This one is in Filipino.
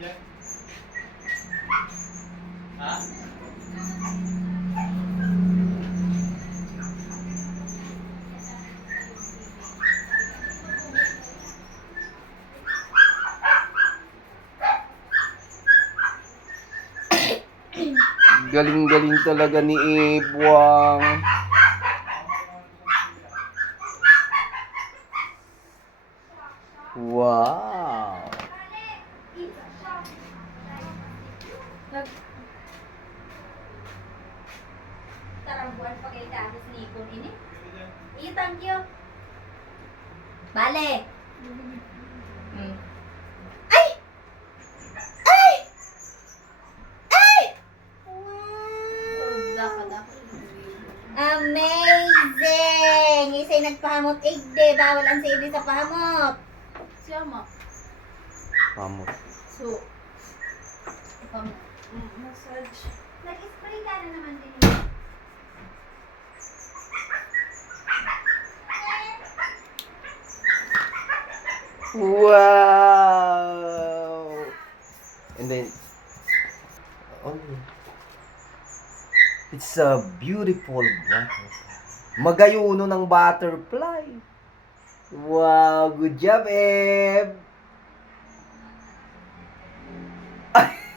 Ha? Galing-galing talaga ni Ibwang. Wow. Nag... Tarambuan pa kay Danis ni Ipon ini. Iya, thank you. Bale. Hmm. Ay! Ay! Ay! Wow! Amazing! Isa'y nagpahamot igde. Bawal ang sa sa pahamot. Siyama. Pamot. So, um, massage. Nag-spray ka na naman din. Wow! And then, oh, it's a beautiful butterfly. Magayuno ng butterfly. Wow, good job, Eb!